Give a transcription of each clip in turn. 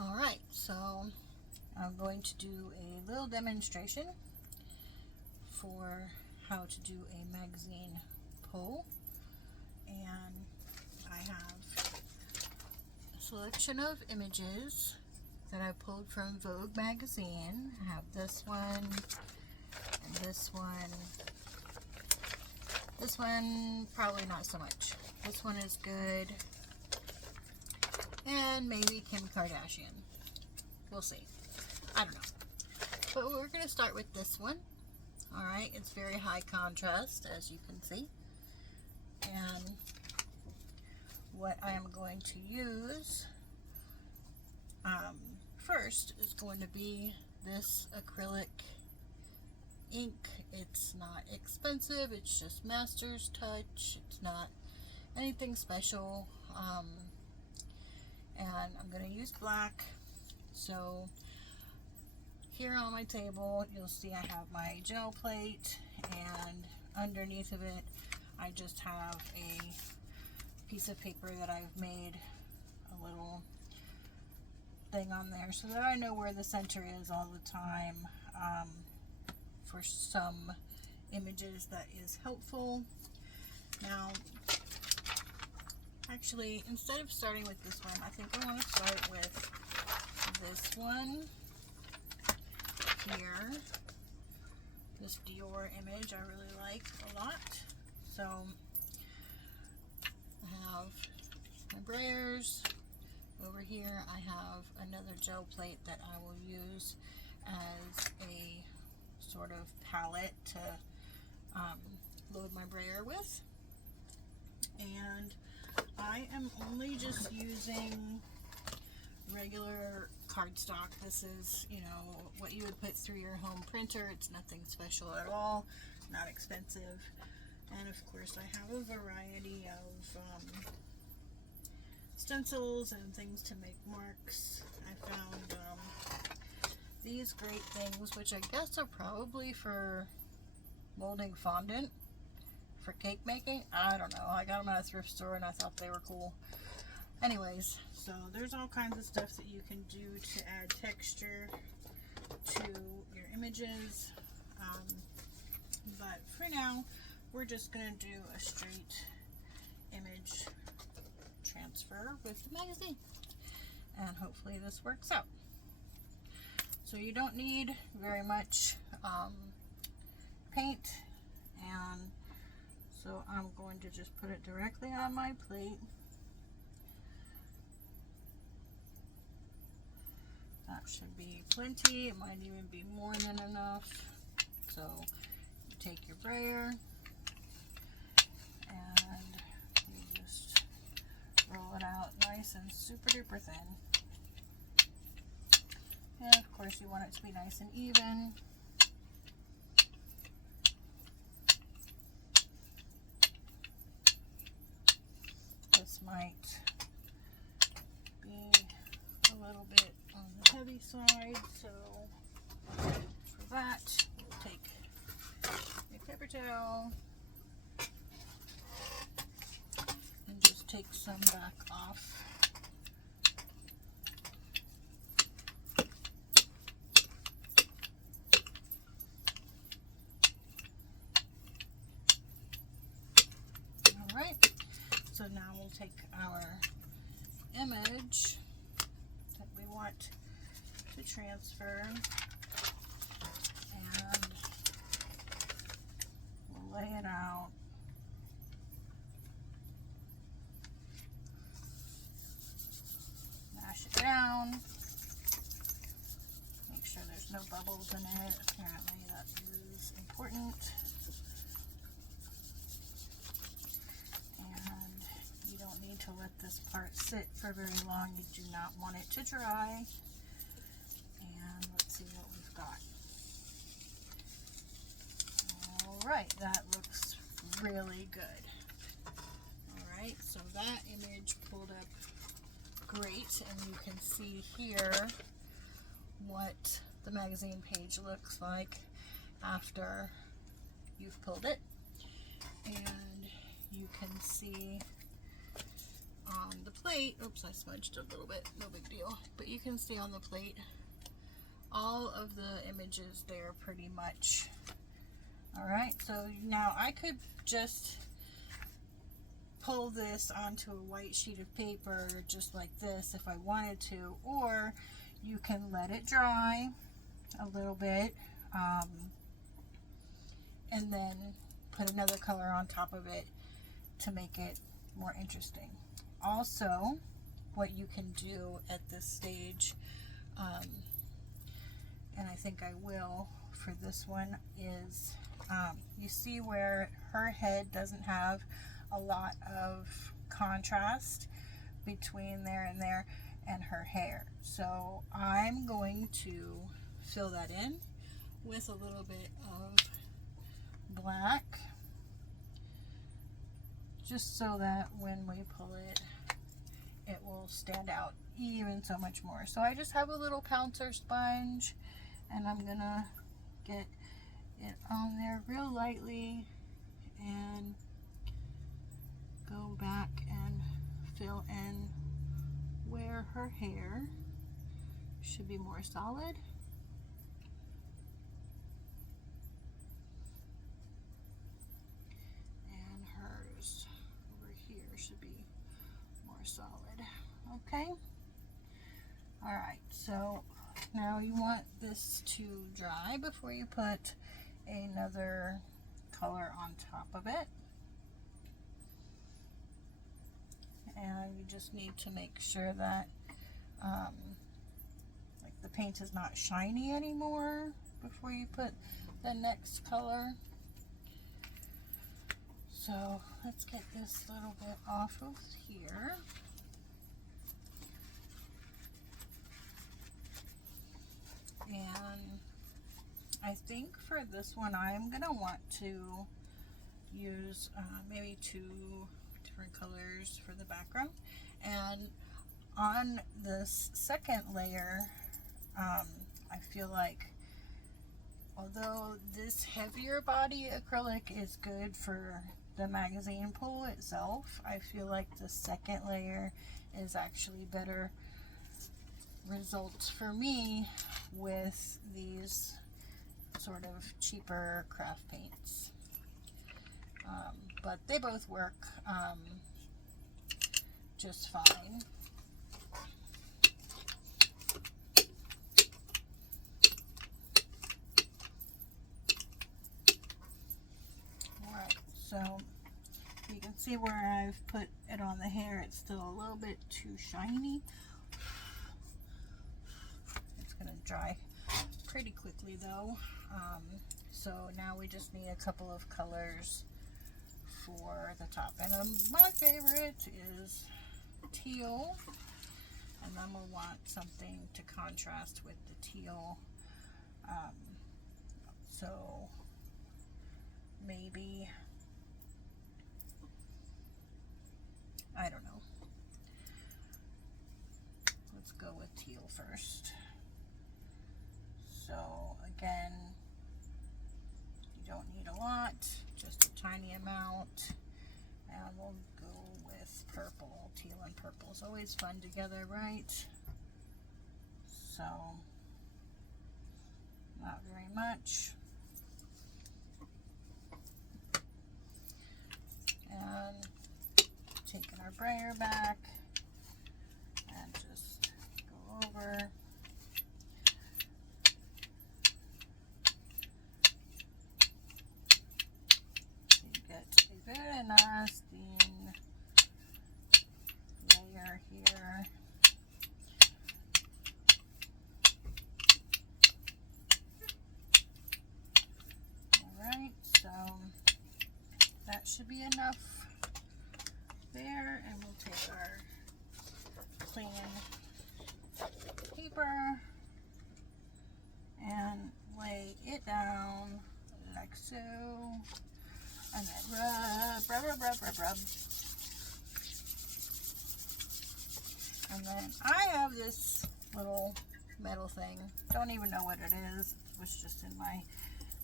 Alright, so I'm going to do a little demonstration for how to do a magazine pull, and I have a selection of images that I pulled from Vogue magazine. I have this one and this one. This one probably not so much. This one is good, and maybe Kim Kardashian. We'll see. I don't know. But we're going to start with this one. Alright, it's very high contrast, as you can see. And what I am going to use first is going to be this acrylic ink. It's not expensive, it's just Master's Touch. It's not anything special. And I'm going to use black. So here on my table, you'll see I have my gel plate, and underneath of it, I just have a piece of paper that I've made a little thing on there so that I know where the center is all the time. For some images that is helpful. Now, actually, instead of starting with this one, I think I want to start with this one here. This Dior image I really like a lot. So I have my brayers. Over here I have another gel plate that I will use as a sort of palette to load my brayer with. And I am only just using regular cardstock. This is, you know, what you would put through your home printer. It's nothing special at all, not expensive. And of course I have a variety of stencils and things to make marks. I found these great things, which I guess are probably for molding fondant for cake making. I don't know. I got them at a thrift store and I thought they were cool. Anyways, so there's all kinds of stuff that you can do to add texture to your images. But for now, we're just going to do a straight image transfer with the magazine. And hopefully this works out. So you don't need very much paint, and so I'm going to just put it directly on my plate. That should be plenty. It might even be more than enough. So you take your brayer and you just roll it out nice and super duper thin. And of course you want it to be nice and even. This might be a little bit on the heavy side, so for that, we'll take a paper towel and just take some back off. Alright, so now we'll take our image that we want to transfer and we'll lay it out. Mash it down. Make sure there's no bubbles in it. Apparently that is important. And you don't need to let this part sit for very long. You do not want it to dry. And let's see what we've got. Alright, that looks really good. Alright, so that image pulled up great, and you can see here what the magazine page looks like after you've pulled it. And you can see on the plate, oops, I smudged a little bit, no big deal, but you can see on the plate all of the images there pretty much. Alright, so now I could just pull this onto a white sheet of paper just like this if I wanted to, or you can let it dry a little bit and then put another color on top of it to make it more interesting. Also, what you can do at this stage, and I think I will for this one, is you see where her head doesn't have a lot of contrast between there and her hair. So I'm going to fill that in with a little bit of black, just so that when we pull it, it will stand out even so much more. So I just have a little pouncer sponge, and I'm gonna get it on there real lightly and go back and fill in where her hair should be more solid. And hers over here should be more solid. Okay? Alright, so now you want this to dry before you put another color on top of it. And you just need to make sure that like the paint is not shiny anymore before you put the next color. So let's get this little bit off of here. And I think for this one I'm gonna want to use maybe 2 different colors for the background. And on this second layer, I feel like although this heavier body acrylic is good for the magazine pull itself, I feel like the second layer is actually better results for me with these sort of cheaper craft paints. But they both work just fine. Alright, so you can see where I've put it on the hair, it's still a little bit too shiny. It's going to dry pretty quickly though. So now we just need a couple of colors for the top, and my favorite is teal, and then we'll want something to contrast with the teal. So maybe, I don't know, let's go with teal first. So again, you don't need a lot, just a tiny amount, and we'll go with purple. Teal and purple is always fun together, right? So not very much. And taking our brayer back and just go over. You get a very nice thin layer here. Alright, so that should be enough there, and we'll take our clean paper and lay it down like so, and then rub, rub, rub, rub, rub, rub. And then I have this little metal thing, don't even know what it is, it was just in my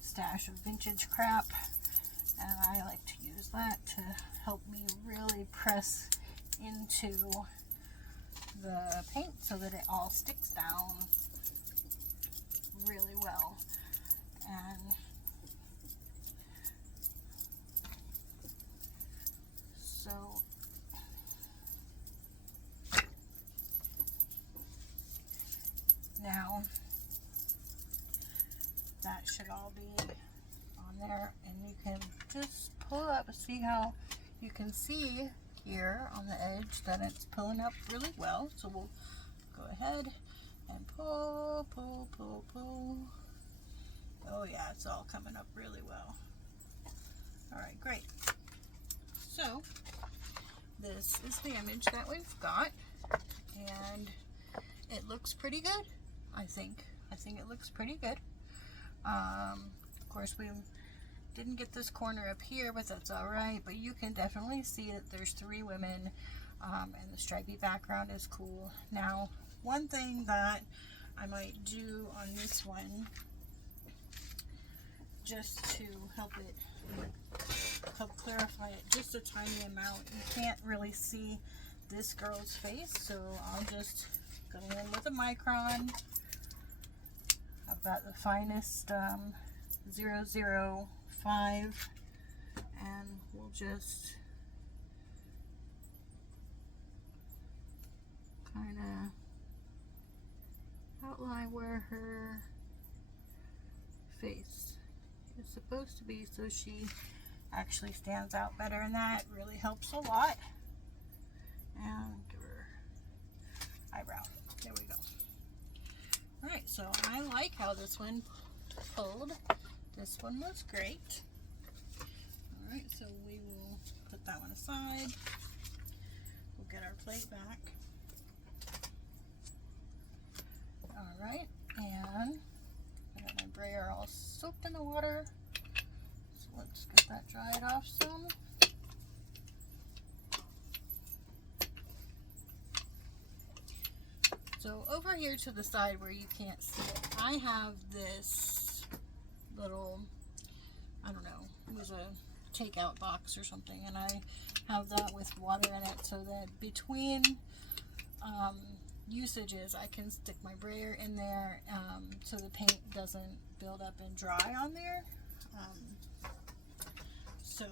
stash of vintage crap, and I like to use that to help me really press into the paint so that it all sticks down really well. And so now that should all be on there, and you can just pull up, see how you can see here on the edge that it's pulling up really well. So we'll go ahead and pull. Oh yeah, it's all coming up really well. All right, great. So this is the image that we've got, and it looks pretty good. I think it looks pretty good. Of course, we didn't get this corner up here, but that's all right. But you can definitely see that there's 3 women, and the stripy background is cool. Now, one thing that I might do on this one, just to help clarify it just a tiny amount. You can't really see this girl's face, so I'll just go in with a micron. I've got the finest 005, and we'll just kind of outline where her face is supposed to be, so she actually stands out better, and that really helps a lot. And give her eyebrow. There we go. Alright, so I like how this one pulled. This one was great. Alright, so we will put that one aside. We'll get our plate back. Alright, and I got my brayer all soaked in the water. So let's get that dried off some. So over here to the side where you can't see it, I have this little, I don't know, it was a takeout box or something, and I have that with water in it so that between usages I can stick my brayer in there, so the paint doesn't build up and dry on there. So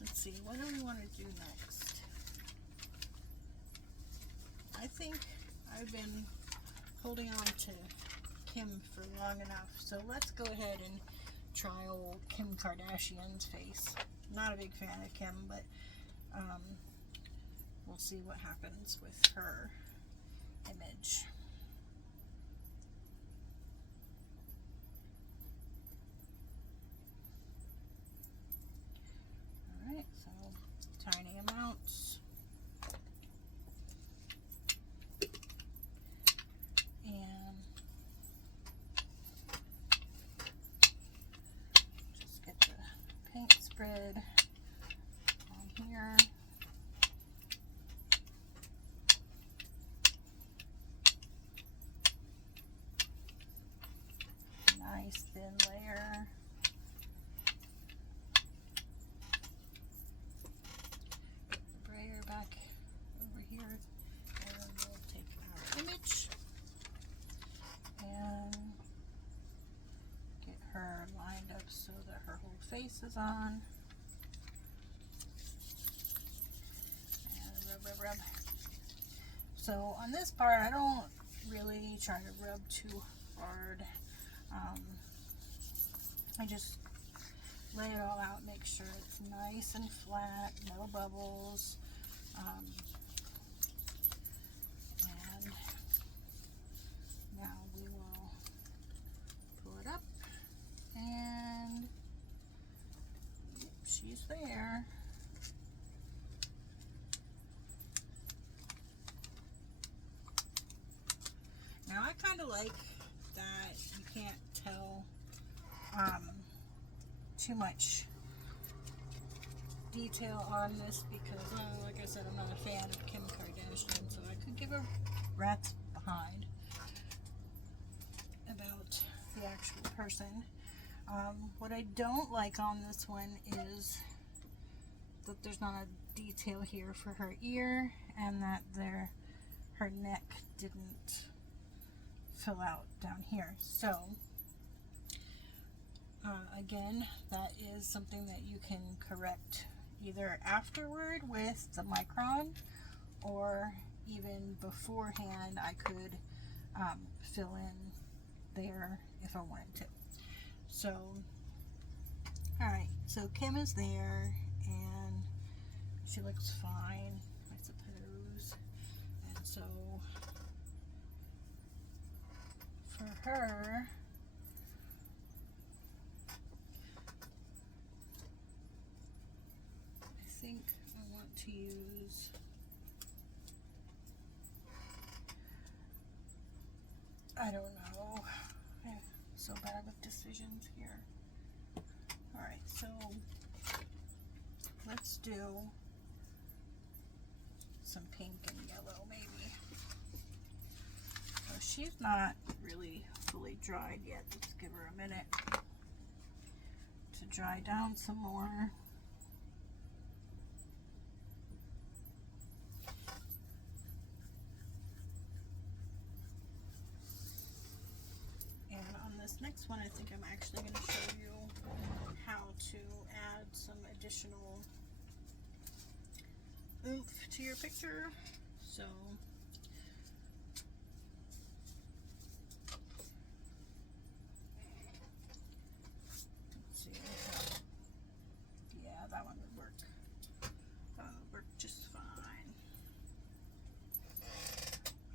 let's see, what do we want to do next? I think I've been holding on to Kim for long enough, so let's go ahead and try old Kim Kardashian's face. Not a big fan of Kim, but we'll see what happens with her image. Alright, so tiny amounts. And just get the paint spread on here. Nice thin layer. Put the brayer back over here, and we'll take our image and get her lined up so that her whole face is on. And rub. So on this part, I don't really try to rub too hard. I just lay it all out, make sure it's nice and flat, no bubbles. And now we will pull it up, and yep, she's there. Now I kind of like that you can't tell too much detail on this because, like I said, I'm not a fan of Kim Kardashian, so I could give a rat's behind about the actual person. What I don't like on this one is that there's not detail here for her ear, and that her neck didn't fill out down here. So again, that is something that you can correct either afterward with the Micron, or even beforehand I could fill in there if I wanted to. So alright, so Kim is there and she looks fine, I suppose. And so for her, I think I want to use I don't know. I'm so bad with decisions here. Alright, so let's do some pink and yellow maybe. So she's not really fully dried yet. Let's give her a minute to dry down some more. This next one, I think I'm actually going to show you how to add some additional oomph to your picture. So let's see. Yeah, that one would work just fine.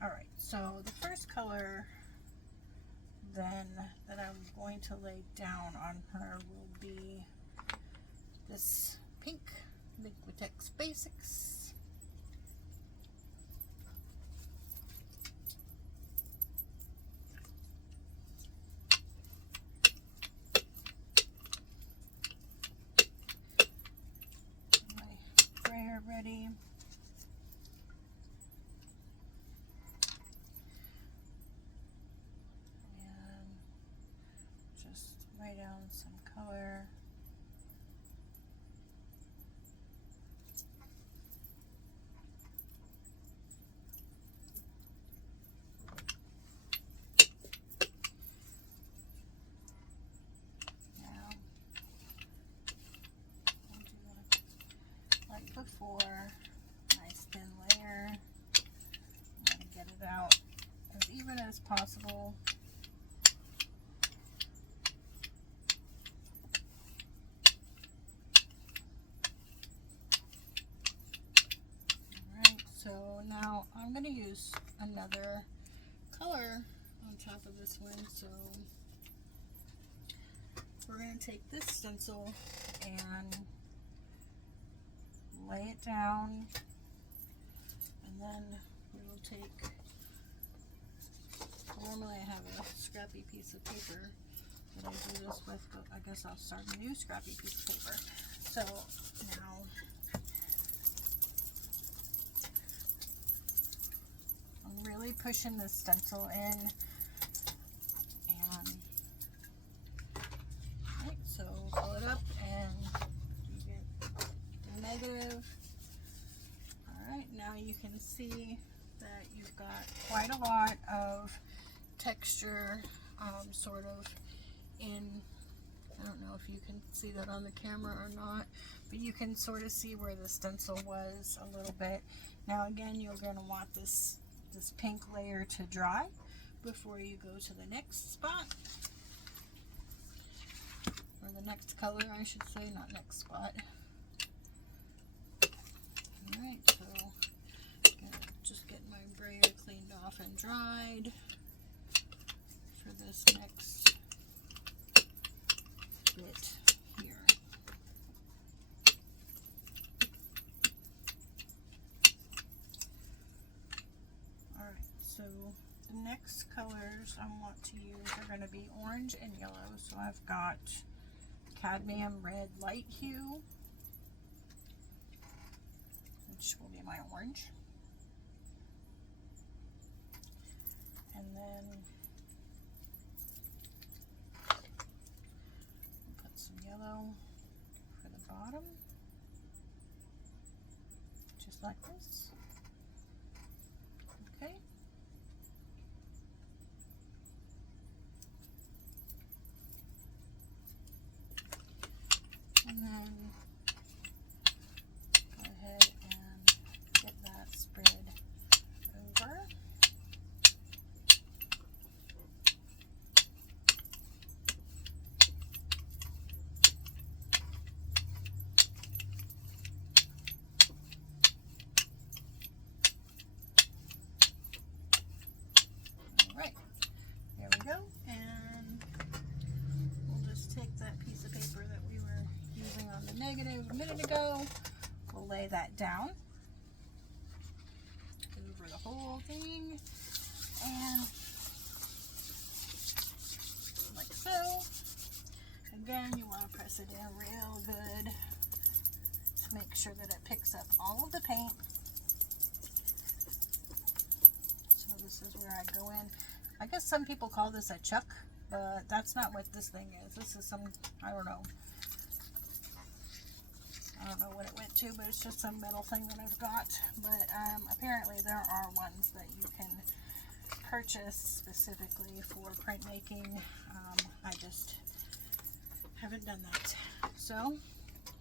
Alright, so the first color then that I'm going to lay down on her will be this pink Liquitex Basics. My brayer ready. Lay down some color. Now, we'll do like before, nice thin layer. I'm going to get it out as even as possible. So now I'm going to use another color on top of this one. So we're going to take this stencil and lay it down, and then we will take, normally I have a scrappy piece of paper that I do this with, but I guess I'll start a new scrappy piece of paper. So now I'm really pushing the stencil in, and right, so pull it up and you get the negative. Alright, now you can see that you've got quite a lot of texture sort of in, I don't know if you can see that on the camera or not, but you can sort of see where the stencil was a little bit. Now again, you're going to want this pink layer to dry before you go to the next spot, or the next color I should say, not next spot. Alright, so just get my brayer cleaned off and dried for this next bit here. Alright, so the next colors I want to use are going to be orange and yellow. So I've got cadmium red light hue, which will be my orange. And then put some yellow for the bottom. like this. Okay. And then go ahead and get that spread over. Alright, there we go. And we'll just take that piece of paper that we were using on the negative a minute ago. We'll lay that down over the whole thing, and like so. Again, you want to press it in real good to make sure that it picks up all of the paint. So this is where I go in. I guess some people call this a chuck, but that's not what this thing is. This is some, I don't know what it went to, but it's just some metal thing that I've got. But apparently there are ones that you can purchase specifically for printmaking. I just haven't done that. So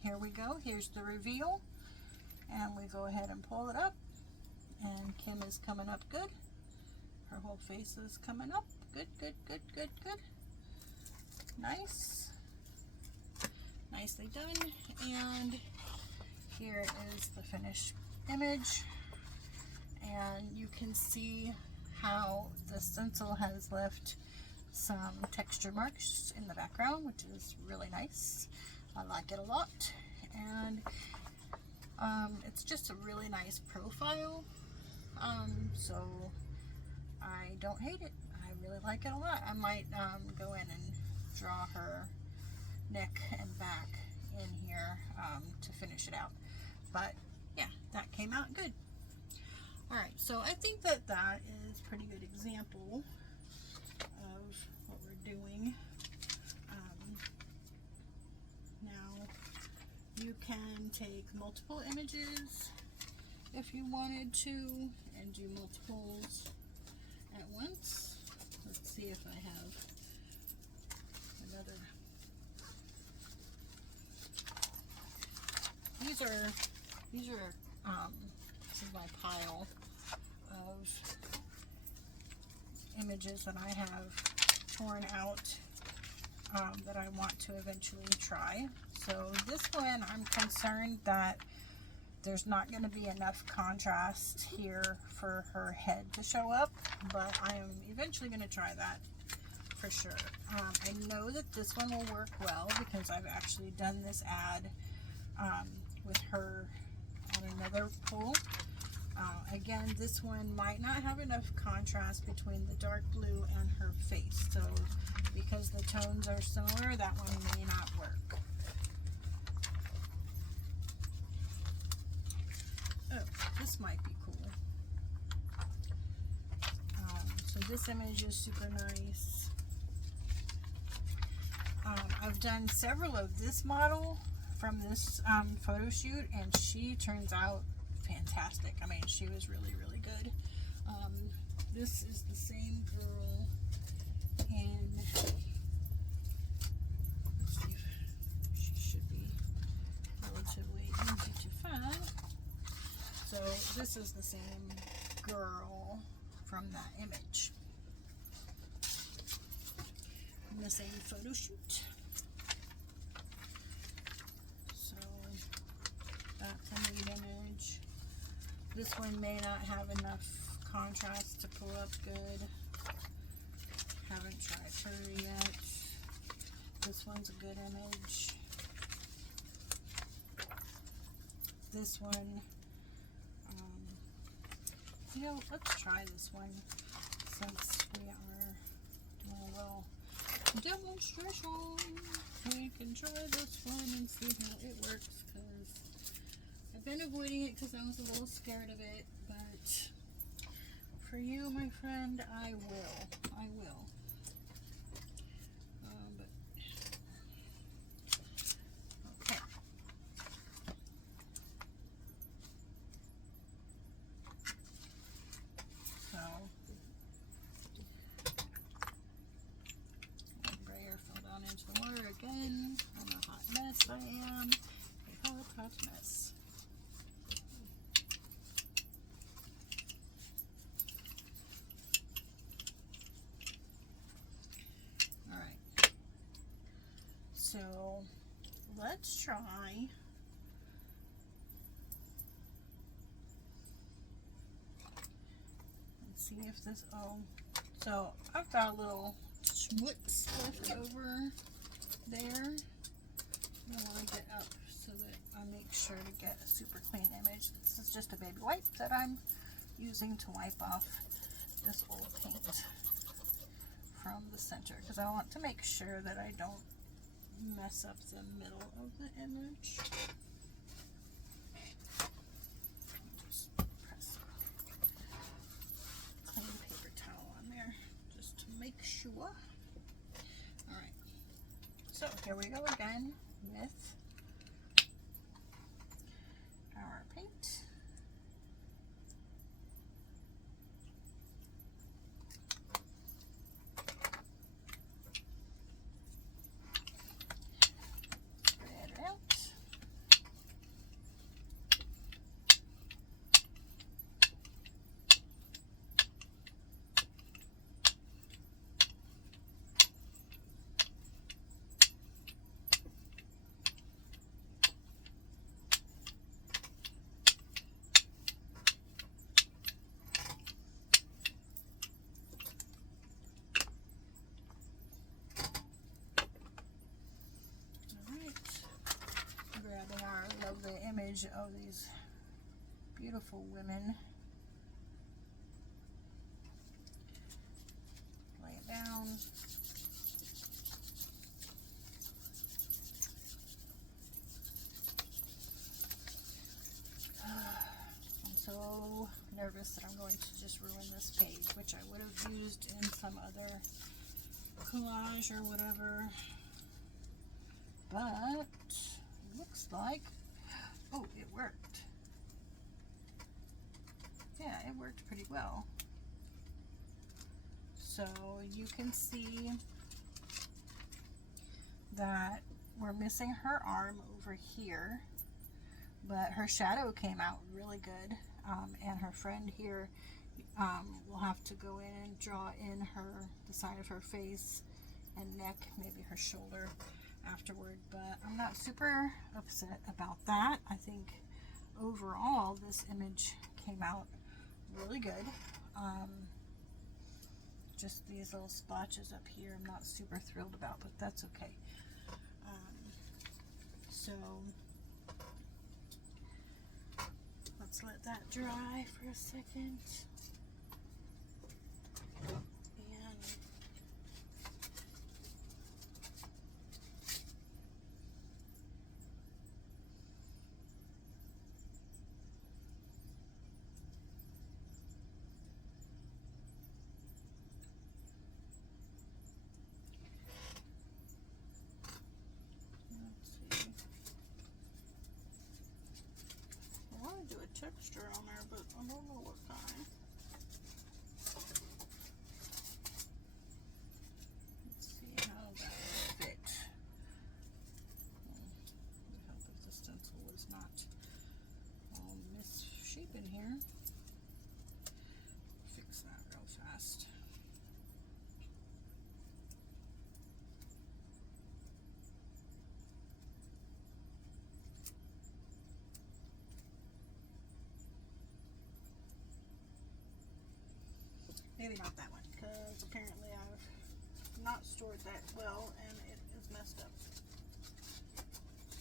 here we go. Here's the reveal, and we go ahead and pull it up, and Kim is coming up good. Her whole face is coming up. Good, good, good, good, good. Nice. Nicely done. And here is the finished image. And you can see how the stencil has left some texture marks in the background, which is really nice. I like it a lot. And it's just a really nice profile. So I don't hate it. I really like it a lot. I might go in and draw her neck and back in here to finish it out. But yeah, that came out good. Alright, so I think that that is a pretty good example of what we're doing. Now, you can take multiple images if you wanted to and do multiples at once. Let's see if I have another. These are this is my pile of images that I have torn out that I want to eventually try. So this one, I'm concerned that there's not going to be enough contrast here for her head to show up, but I am eventually going to try that for sure. I know that this one will work well because I've actually done this ad with her on another pull. Again, this one might not have enough contrast between the dark blue and her face, so because the tones are similar, that one may not work. Oh, this might be cool. So this image is super nice. I've done several of this model from this photo shoot, and she turns out fantastic. I mean, she was really, really good. This is the same girl, and let's see if she should be relatively easy to find. So this is the same girl from that image, from the same photo shoot. So that's a neat image. This one may not have enough contrast to pull up good. Haven't tried her yet. This one's a good image. This one, you know, let's try this one since we are doing a little demonstration. We can try this one and see how it works, because I've been avoiding it because I was a little scared of it, but for you, my friend, I will. I will. Let's try. Let's see if this, oh, so I've got a little schmutz left over there. I want to get up so that I make sure to get a super clean image. This is just a baby wipe that I'm using to wipe off this old paint from the center, because I want to make sure that I don't mess up the middle of the image. Just press a clean paper towel on there just to make sure. Alright, so here we go again with our paint. Spread it out. Grabbing our lovely image of these beautiful women. Lay it down. I'm so nervous that I'm going to just ruin this page, which I would have used in some other collage or whatever. But looks like, oh, it worked. Yeah, it worked pretty well. So you can see that we're missing her arm over here, but her shadow came out really good. And her friend here, will have to go in and draw in the side of her face and neck, maybe her shoulder afterward, but I'm not super upset about that. I think overall this image came out really good. Just these little splotches up here I'm not super thrilled about, but that's okay. So let's let that dry for a second. Texture on there, but I don't know what kind. Let's see how that will fit. It would help if the stencil was not all misshapen here. Fix that real fast. Maybe not that one, because apparently I've not stored that well and it is messed up.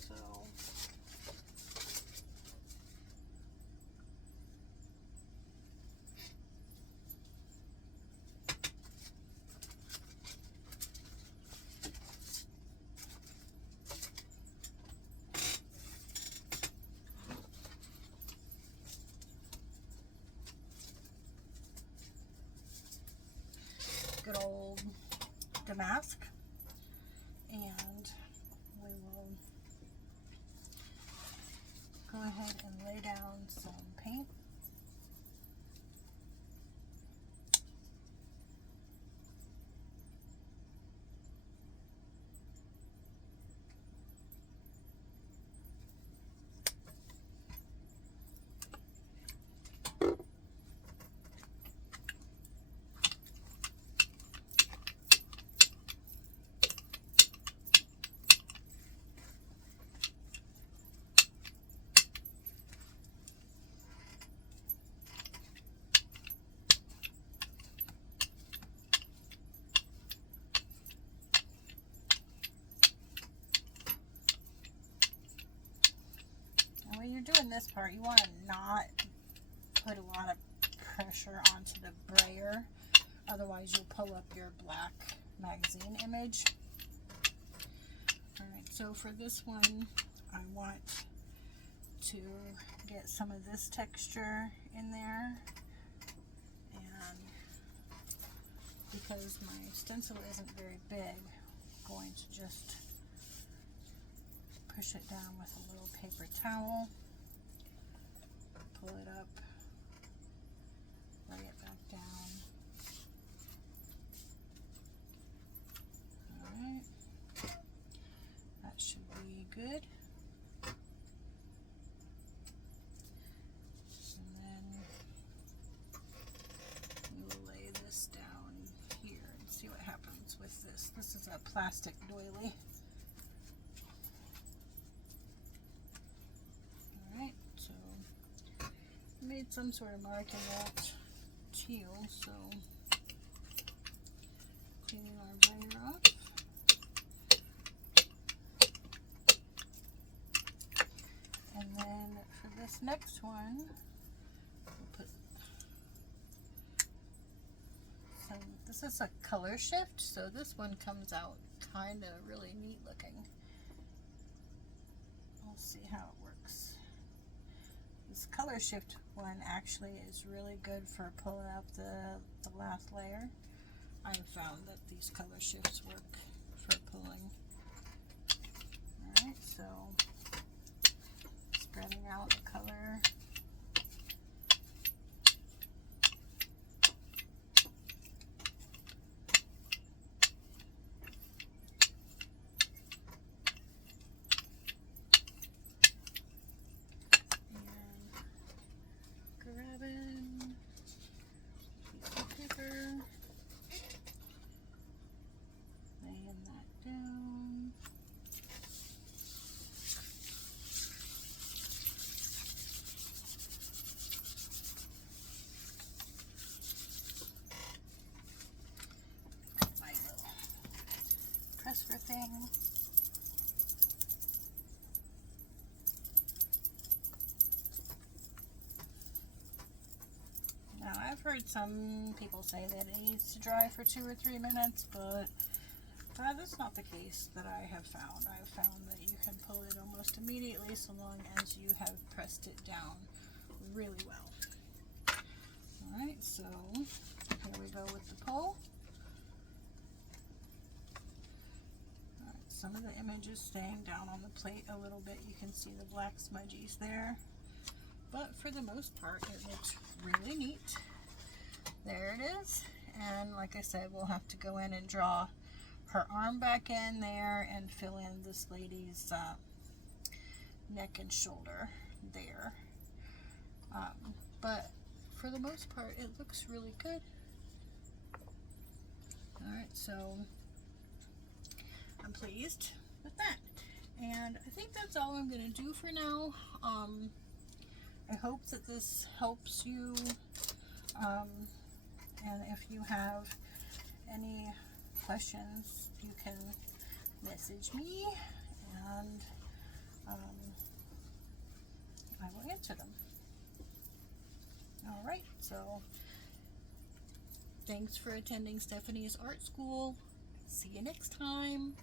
So good old damask, and we will go ahead and lay down some paint. this part, you want to not put a lot of pressure onto the brayer, otherwise you'll pull up your black magazine image. Alright, so for this one, I want to get some of this texture in there, and because my stencil isn't very big, I'm going to just push it down with a little paper towel, pull it up, lay it back down. Alright, that should be good. And then we'll lay this down here and see what happens with this. This is a plastic doily. Made some sort of mark in that teal, so cleaning our brayer off. And then for this next one, we'll put some, this is a color shift, so this one comes out kind of really neat looking. We'll see how it works. This color shift one actually is really good for pulling up the last layer. I've found that these color shifts work for pulling. Alright, so spreading out the color. For thing. Now I've heard some people say that it needs to dry for 2 or 3 minutes, but that's not the case that I have found. I've found that you can pull it almost immediately so long as you have pressed it down really well. Alright, so here we go with the pull. Some of the image is staying down on the plate a little bit. You can see the black smudgies there. But for the most part, it looks really neat. There it is. And like I said, we'll have to go in and draw her arm back in there and fill in this lady's neck and shoulder there. But for the most part, it looks really good. Alright, so I'm pleased with that, and I think that's all I'm going to do for now. I hope that this helps you, and if you have any questions, you can message me, and I will answer them. Alright, so thanks for attending Stephanie's Art School. See you next time.